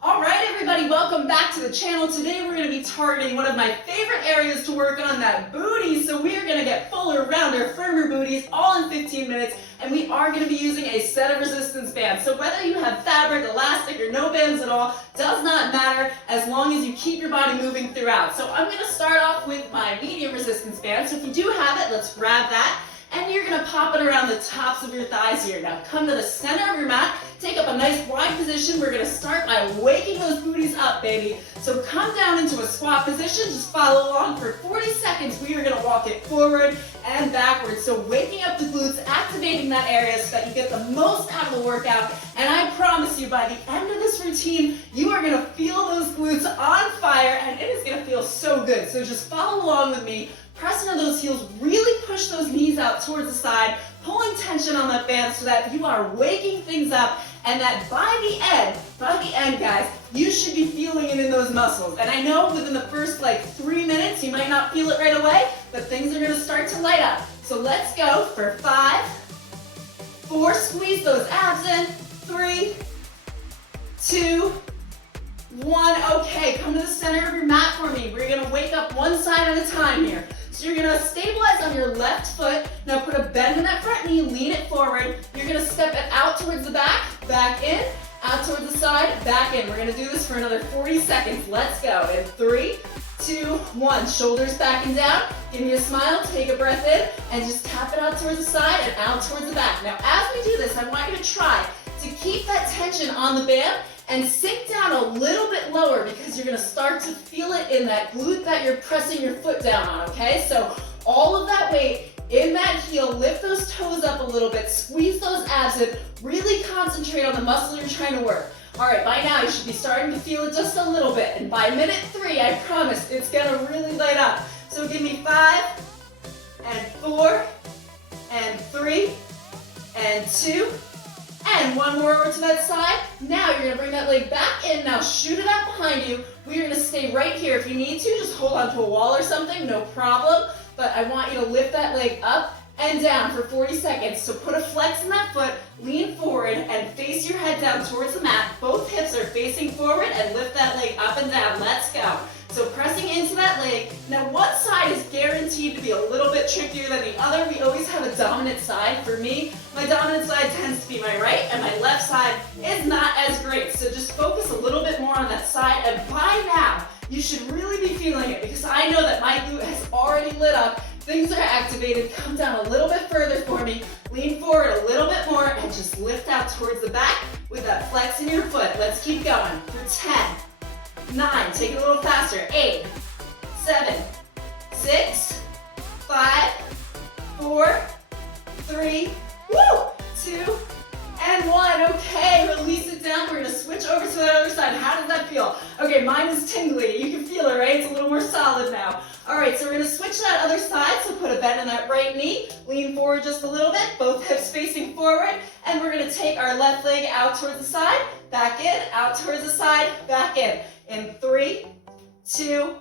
All right, everybody, welcome back to the channel. Today we're going to be targeting one of my favorite areas to work on, that booty. So we are going to get fuller, rounder, firmer booties all in 15 minutes, and we are going to be using a set of resistance bands. So whether you have fabric, elastic, or no bands at all, does not matter as long as you keep your body moving throughout. So I'm going to start off with my medium resistance band. So if you do have it, let's grab that. And you're going to pop it around the tops of your thighs here. Now come to the center of your mat, take up a nice wide position. We're going to start by waking those booties up, baby. So come down into a squat position, just follow along for 40 seconds. We are going to walk it forward and backwards. So waking up the glutes, activating that area so that you get the most out of the workout. And I promise you, by the end of this routine, you are going to feel those glutes on fire, and it is going to feel so good. So just follow along with me. Press into those heels, really push those knees out towards the side, pulling tension on that band so that you are waking things up, and that by the end, guys, you should be feeling it in those muscles. And I know within the first 3 minutes, you might not feel it right away, but things are gonna start to light up. So let's go for 5, 4, squeeze those abs in, 3, 2, 1. Okay, come to the center of your mat for me. We're gonna wake up one side at a time here. So you're gonna stabilize on your left foot. Now put a bend in that front knee, lean it forward. You're gonna step it out towards the back in, out towards the side, back in. We're gonna do this for another 40 seconds. Let's go. In 3, 2, 1. Shoulders back and down. Give me a smile, take a breath in, and just tap it out towards the side and out towards the back. Now as we do this, I want you to try to keep that tension on the band and sink down a little bit lower, because you're gonna start to feel it in that glute that you're pressing your foot down on, okay? So all of that weight in that heel, lift those toes up a little bit, squeeze those abs in, really concentrate on the muscle you're trying to work. All right, by now you should be starting to feel it just a little bit, and by minute 3, I promise, it's gonna really light up. So give me 5, and 4, and 3, and 2, and one more over to that side. Now you're gonna bring that leg back in. Now shoot it out behind you. We're gonna stay right here. If you need to, just hold onto a wall or something, no problem. But I want you to lift that leg up and down for 40 seconds. So put a flex in that foot, lean forward, and face your head down towards the mat. Both hips are facing forward, and lift that leg up and down. Let's go. So pressing into that leg. Now one side is guaranteed to be a little bit trickier than the other. We always have a dominant side. For me, my dominant side tends to be my right, and my left side is not as great. So just focus a little bit more on that side, and by now, you should really be feeling it, because I know that my glute has already lit up. Things are activated. Come down a little bit further for me. Lean forward a little bit more, and just lift out towards the back with that flex in your foot. Let's keep going for 10, 9, take it a little faster, 8, 7, 6, 5, 4, 3, 2, and 1. Okay, release it down. We're gonna switch over to the other side. How does that feel? Okay, mine is tingly. You can feel it, right? It's a little more solid now. All right, so we're gonna switch to that other side. So put a bend in that right knee, lean forward just a little bit, both hips facing forward, and we're gonna take our left leg out towards the side, back in, out towards the side, back in. In 3, 2,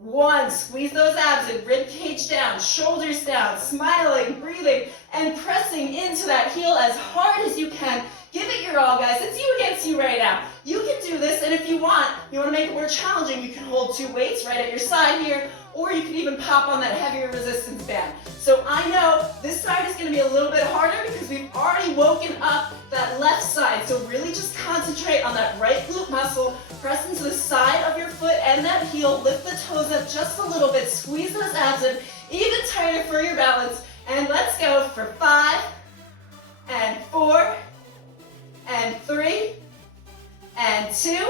1. Squeeze those abs in, rib cage down, shoulders down, smiling, breathing, and pressing into that heel as hard as you can. Give it your all, guys. It's you against you right now. You can do this, and if you want to make it more challenging, you can hold 2 weights right at your side here, or you can even pop on that heavier resistance band. So I know this side is going to be a little bit harder because we've already woken up that left side. So really just concentrate on that right glute muscle. Press into the side of your foot and that heel. Lift the toes up just a little bit. Squeeze those abs in even tighter for your balance. And let's go for 5, and 4, and 3, and 2,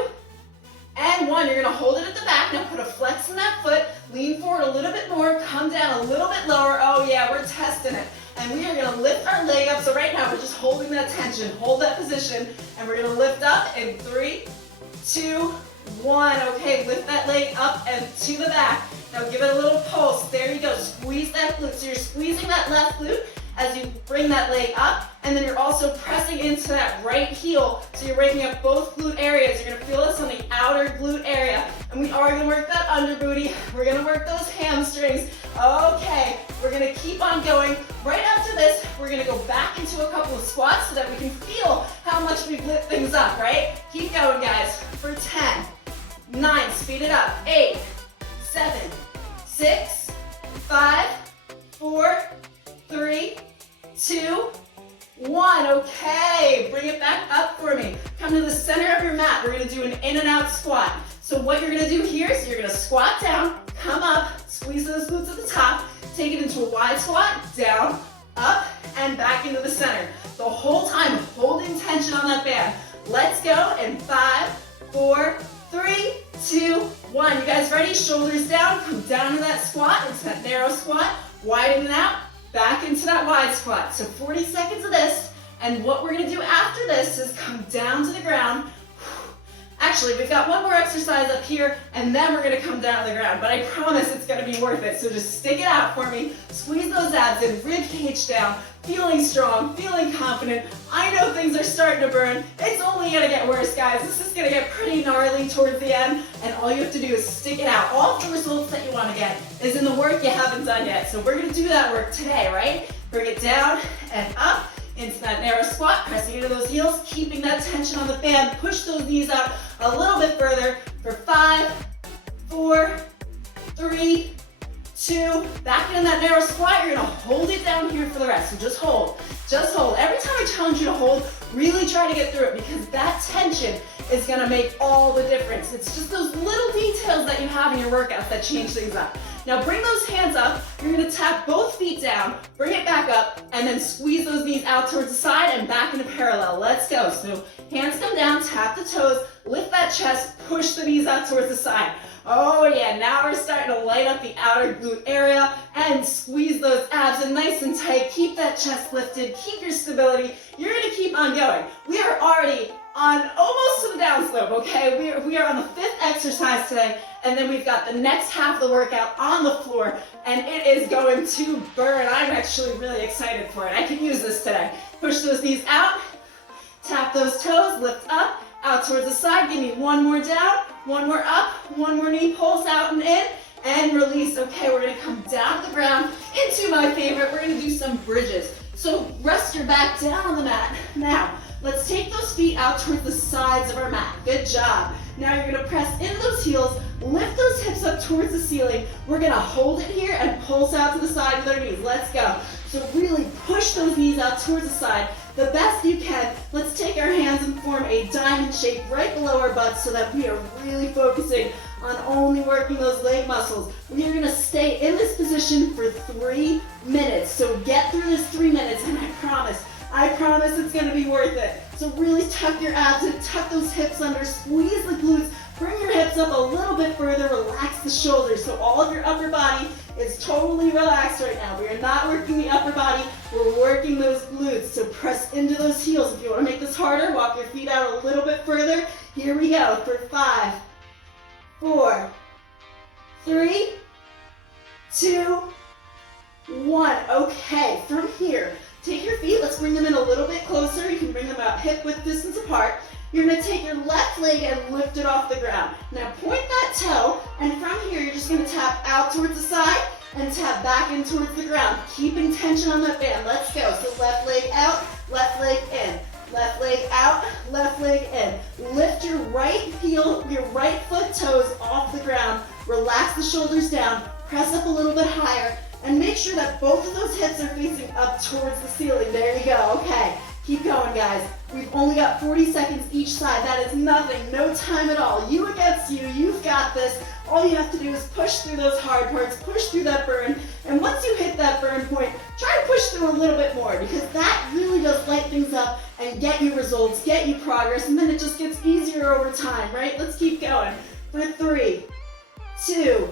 and 1. You're gonna hold it at the back. Now put a flex in that foot, lean forward a little bit more, come down a little bit lower. Oh yeah, we're testing it. And we are gonna lift our leg up. So right now we're just holding that tension. Hold that position, and we're gonna lift up in 3, 2, 1. Okay, lift that leg up and to the back. Now give it a little pulse. There you go. Squeeze that glute. So you're squeezing that left glute as you bring that leg up, and then you're also pressing into that right heel, so you're waking up both glute areas. You're gonna feel this on the outer glute area, and we are gonna work that under booty. We're gonna work those hamstrings. Okay, we're gonna keep on going. Right after this, we're gonna go back into a couple of squats so that we can feel how much we've lit things up, right? Keep going, guys, for 10, 9, speed it up, 8, 7, 6, 5, 4, 3, 2, 1. Okay, bring it back up for me. Come to the center of your mat. We're gonna do an in and out squat. So what you're gonna do here is you're gonna squat down, come up, squeeze those glutes at the top, take it into a wide squat, down, up, and back into the center. The whole time holding tension on that band. Let's go in 5, 4, 3, 2, 1. You guys ready? Shoulders down, come down to that squat, into that narrow squat, widen it out, back into that wide squat. So 40 seconds of this, and what we're gonna do after this is come down to the ground. Actually, we've got one more exercise up here, and then we're gonna come down to the ground, but I promise it's gonna be worth it. So just stick it out for me, squeeze those abs in, rib cage down, feeling strong, feeling confident. I know things are starting to burn. It's only gonna get worse, guys. This is gonna get pretty gnarly towards the end, and all you have to do is stick it out. All of the results that you wanna get is in the work you haven't done yet. So we're gonna do that work today, right? Bring it down and up into that narrow squat, pressing into those heels, keeping that tension on the band. Push those knees out a little bit further for 5, 4, 3, 2, back in that narrow squat. You're gonna hold it down here for the rest. So just hold, just hold. Every time I challenge you to hold, really try to get through it, because that tension is gonna make all the difference. It's just those little details that you have in your workouts that change things up. Now bring those hands up. You're gonna tap both feet down, bring it back up, and then squeeze those knees out towards the side and back into parallel. Let's go. So hands come down, tap the toes, lift that chest, push the knees out towards the side. Oh yeah, now we're starting to light up the outer glute area and squeeze those abs in nice and tight. Keep that chest lifted, keep your stability. You're gonna keep on going. We are already on almost to the downslope, okay? We are on the 5th exercise today, and then we've got the next half of the workout on the floor, and it is going to burn. I'm actually really excited for it. I can use this today. Push those knees out, tap those toes, lift up, out towards the side. Give me one more down, one more up, one more knee pulse out and in, and release. Okay, we're gonna come down to the ground into my favorite. We're gonna do some bridges. So rest your back down on the mat. Now, let's take those feet out towards the sides of our mat. Good job. Now you're gonna press into those heels, lift those hips up towards the ceiling. We're gonna hold it here and pulse out to the side with our knees. Let's go. So really push those knees out towards the side the best you can. Let's take our hands and form a diamond shape right below our butts so that we are really focusing on only working those leg muscles. We are gonna stay in this position for 3 minutes. So get through this 3 minutes, and I promise it's gonna be worth it. So really tuck your abs in, tuck those hips under, squeeze the glutes, bring your hips up a little bit further, relax the shoulders. So all of your upper body is totally relaxed right now. We are not working the upper body, we're working those glutes. So press into those heels. If you wanna make this harder, walk your feet out a little bit further. Here we go for 5, 4, 3, 2, 1. Okay, from here, take your feet, let's bring them in a little bit closer. You can bring them about hip width distance apart. You're gonna take your left leg and lift it off the ground. Now point that toe, and from here you're just gonna tap out towards the side and tap back in towards the ground, keeping tension on that band. Let's go. So left leg out, left leg in. Left leg out, left leg in. Lift your right heel, your right foot toes off the ground. Relax the shoulders down, press up a little bit higher, and make sure that both of those hips are facing up towards the ceiling. There you go. Okay, keep going, guys. We've only got 40 seconds each side. That is nothing, no time at all. You against you, you've got this. All you have to do is push through those hard parts, push through that burn, and once you hit that burn point, try to push through a little bit more, because that really does light things up and get you results, get you progress, and then it just gets easier over time, right? Let's keep going. For 3, 2,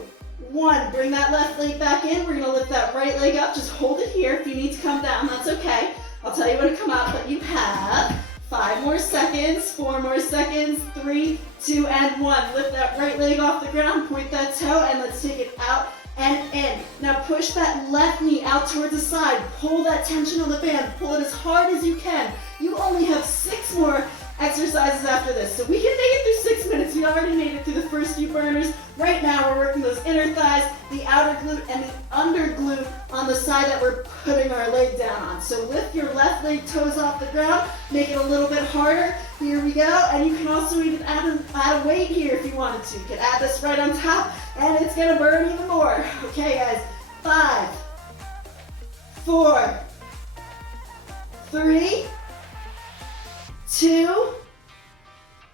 1. Bring that left leg back in. We're gonna lift that right leg up. Just hold it here. If you need to come down, that's okay. I'll tell you when to come up, but you have 5 more seconds, 4 more seconds, 3, 2, and 1. Lift that right leg off the ground, point that toe, and let's take it out and in. Now push that left knee out towards the side. Pull that tension on the band. Pull it as hard as you can. You only have 6 more exercises after this. So we can make it through 6 minutes. We already made it through the first few burners. Right now we're working those inner thighs, the outer glute, and the under glute on the side that we're putting our leg down on. So lift your left leg toes off the ground, make it a little bit harder. Here we go. And you can also even add a weight here if you wanted to. You can add this right on top and it's gonna burn even more. Okay guys, 5, 4, 3, 2,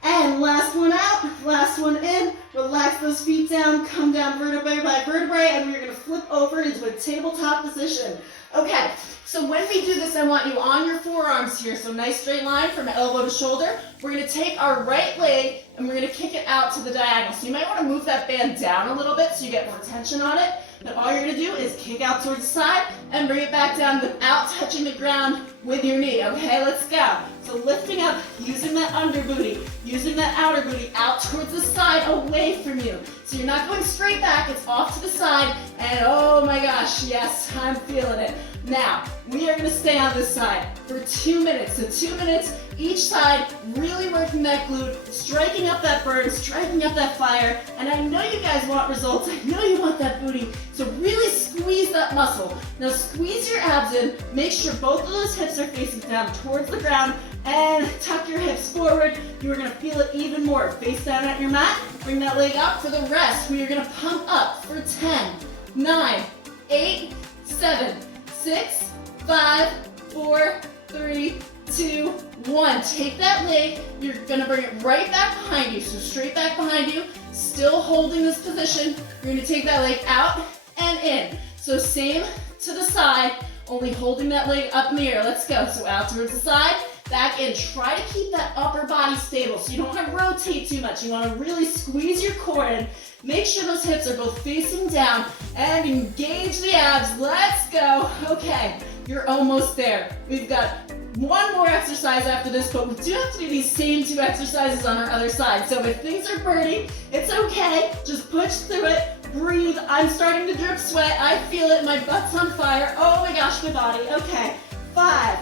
and last one out, last one in. Relax those feet down, come down vertebrae by vertebrae, and we're gonna flip over into a tabletop position. Okay, so when we do this, I want you on your forearms here, so nice straight line from elbow to shoulder. We're gonna take our right leg and we're gonna kick it out to the diagonal. So you might wanna move that band down a little bit so you get more tension on it. But all you're gonna do is kick out towards the side and bring it back down without touching the ground with your knee. Okay, let's go. So lifting up, using that under booty, using that outer booty out towards the side, away from you. So you're not going straight back, it's off to the side, and oh my gosh, yes, I'm feeling it. Now, we are gonna stay on this side for 2 minutes. So 2 minutes each side, really working that glute, striking up that burn, striking up that fire. And I know you guys want results, I know you want that booty, so really squeeze that muscle. Now squeeze your abs in, make sure both of those hips are facing down towards the ground, and tuck your hips forward. You are gonna feel it even more. Face down at your mat, bring that leg up. For the rest, we are gonna pump up for 10, 9, 8, 7, 6, 5, 4, 3, 2, 1. Take that leg, you're gonna bring it right back behind you, so straight back behind you, still holding this position. You're gonna take that leg out and in. So same to the side, only holding that leg up in the air. Let's go. So out towards the side, back in. Try to keep that upper body stable, so you don't want to rotate too much. You want to really squeeze your core in. Make sure those hips are both facing down and engage the abs. Let's go. Okay, you're almost there. We've got one more exercise after this, but we do have to do these same 2 exercises on our other side. So if things are burning, it's okay. Just push through it. Breathe. I'm starting to drip sweat. I feel it. My butt's on fire. Oh my gosh, my body. Okay. 5,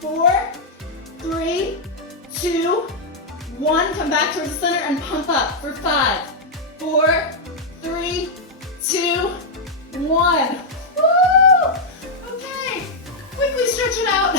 4, 3, 2, 1. Come back towards the center and pump up for 5, 4, 3, 2, 1. Woo! Okay. Quickly stretch it out.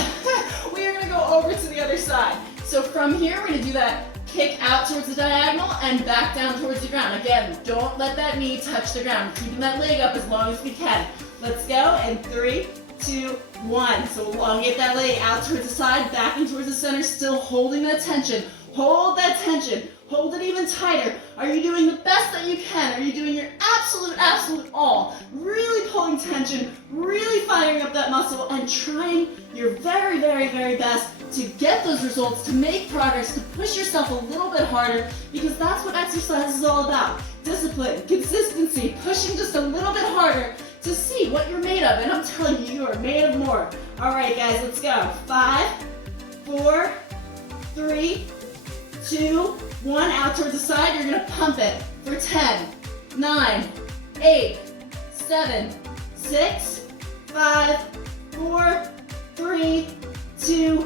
We are going to go over to the other side. So from here, we're going to do that kick out towards the diagonal and back down towards the ground. Again, don't let that knee touch the ground. Keeping that leg up as long as we can. Let's go. In 3, 2, 1. So elongate that leg out towards the side, back in towards the center, still holding that tension. Hold that tension. Hold it even tighter. Are you doing the best that you can? Are you doing your absolute all? Really pulling tension, really firing up that muscle, and trying your very best to get those results, to make progress, to push yourself a little bit harder, because that's what exercise is all about. Discipline, consistency, pushing just a little bit harder to see what you're made of. And I'm telling you, you are made of more. All right, guys, let's go. 5, 4, 3, 2, 1. Out towards the side, you're gonna pump it for 10, 9, 8, 7, 6, 5, 4, 3, 2,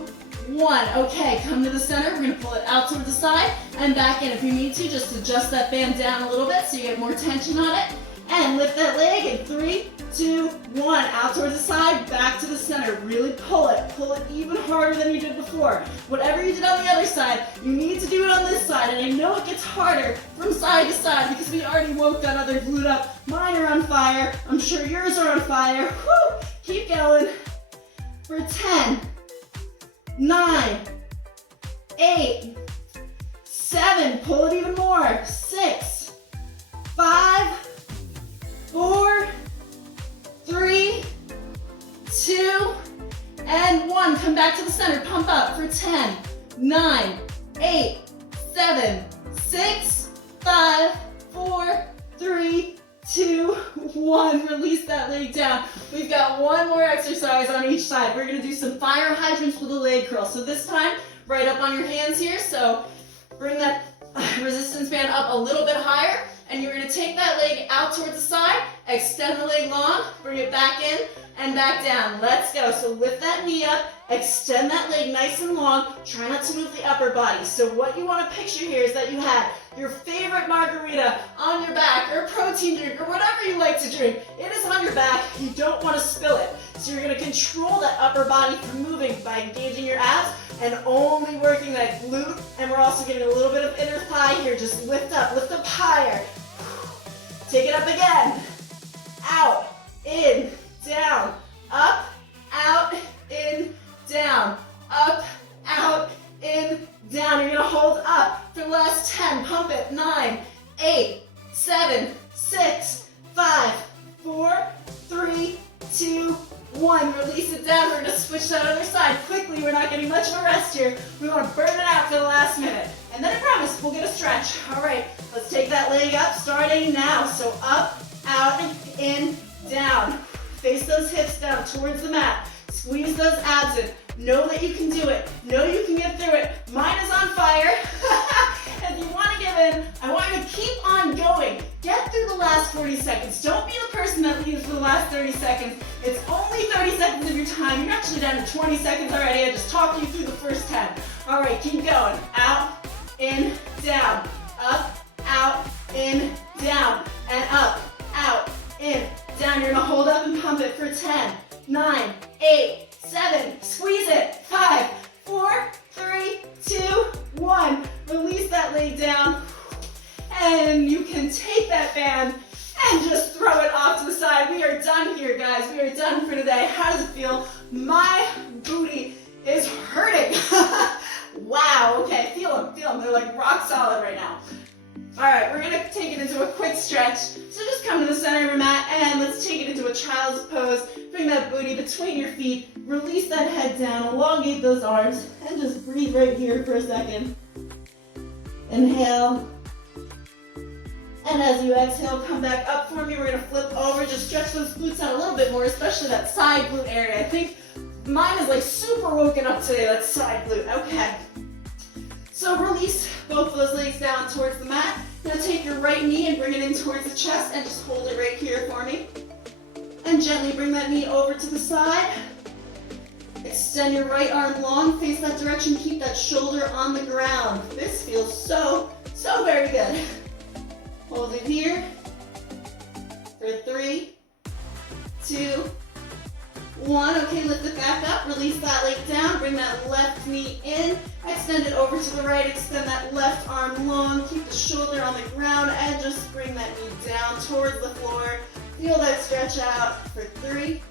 1. Okay, come to the center. We're gonna pull it out towards the side and back in. If you need to, just adjust that band down a little bit so you get more tension on it. And lift that leg in 3, 2, 1. Out towards the side, back to the center. Really pull it. Pull it even harder than you did before. Whatever you did on the other side, you need to do it on this side. And I know it gets harder from side to side because we already woke that other glute up. Mine are on fire. I'm sure yours are on fire. Whew. Keep going. For 10, 9, 8, 7. Pull it even more. 6, 5, 4, 3, 2, and 1. Come back to the center. Pump up for 10, 9, 8, 7, 6, 5, 4, 3, 2, 1. Release that leg down. We've got one more exercise on each side. We're going to do some fire hydrants with a leg curl. So this time, right up on your hands here. So bring that resistance band up a little bit higher. And you're going to take that leg out towards the side extend the leg long, bring it back in and back down. Let's go. So lift that knee up, extend that leg nice and long. Try not to move the upper body. So what you want to picture here is that you had your favorite margarita on your back, or protein drink, or whatever you like to drink. It is on your back. You don't want to spill it. So you're going to control that upper body from moving by engaging your abs and only working that glute. And we're also getting a little bit of inner thigh here. Just lift up higher. Take it up again. Out, in, down, up, out, in, down, up, out, in, down. You're gonna hold up for the last 10. Pump it. 9, 8, 7, 6, 5, 4, 3, 2, 1. Release it down. We're gonna switch that other side quickly. We're not getting much of a rest here. We wanna burn it out for the last minute. And then I promise we'll get a stretch. All right, let's take that leg up starting now. So up, out, in, down. Face those hips down towards the mat. Squeeze those abs in. Know that you can do it. Know you can get through it. Mine is on fire. If you want to give in, I want you to keep on going. Get through the last 40 seconds. Don't be the person that leaves for the last 30 seconds. It's only 30 seconds of your time. You're actually down to 20 seconds already. I just talked you through the first 10. All right, keep going. Out, in, down. Up, out, in, down. And up, out, in, down. You're gonna hold up and pump it for 10, 9, 8, 7, squeeze it, 5, 4, 3, 2, 1. Release that leg down. And you can take that band and just throw it off to the side. We are done here, guys. We are done for today. How does it feel? My booty is hurting. Wow, okay, feel them. They're like rock solid right now. All right, we're gonna take it into a quick stretch. So just come to the center of your mat and let's take it into a child's pose. Bring that booty between your feet. Release that head down, elongate those arms, and just breathe right here for a second. Inhale. And as you exhale, come back up for me. We're gonna flip over, just stretch those glutes out a little bit more, especially that side glute area. I think mine is like super woken up today, that side glute. Okay. So release both those legs down towards the mat. Now take your right knee and bring it in towards the chest and just hold it right here for me. And gently bring that knee over to the side. Extend your right arm long, face that direction, keep that shoulder on the ground. This feels so very good. Hold it here for 3, 2, 1. Okay, lift it back up, release that leg down, bring that left knee in, extend it over to the right, extend that left arm long, keep the shoulder on the ground, and just bring that knee down towards the floor. Feel that stretch out for 3,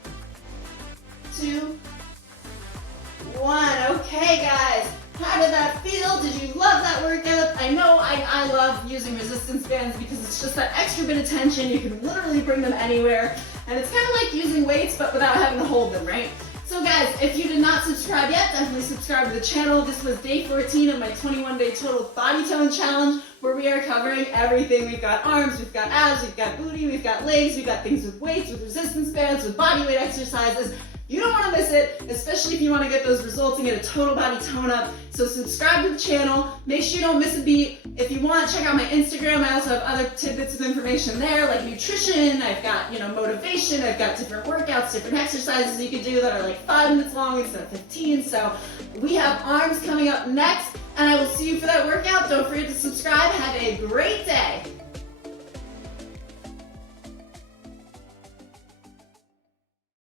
2, 1. Okay, guys, how did that feel? Did you love that workout? I know I love using resistance bands because it's just that extra bit of tension. You can literally bring them anywhere. And it's kind of like using weights, but without having to hold them, right? So guys, if you did not subscribe yet, definitely subscribe to the channel. This was day 14 of my 21-day total body tone challenge, where we are covering everything. We've got arms, we've got abs, we've got booty, we've got legs, we've got things with weights, with resistance bands, with body weight exercises. You don't want to miss it, especially if you want to get those results and get a total body tone up. So subscribe to the channel. Make sure you don't miss a beat. If you want, check out my Instagram. I also have other tidbits of information there, like nutrition. I've got, motivation. I've got different workouts, different exercises you can do that are like 5 minutes long instead of 15. So we have arms coming up next, and I will see you for that workout. Don't forget to subscribe. Have a great day.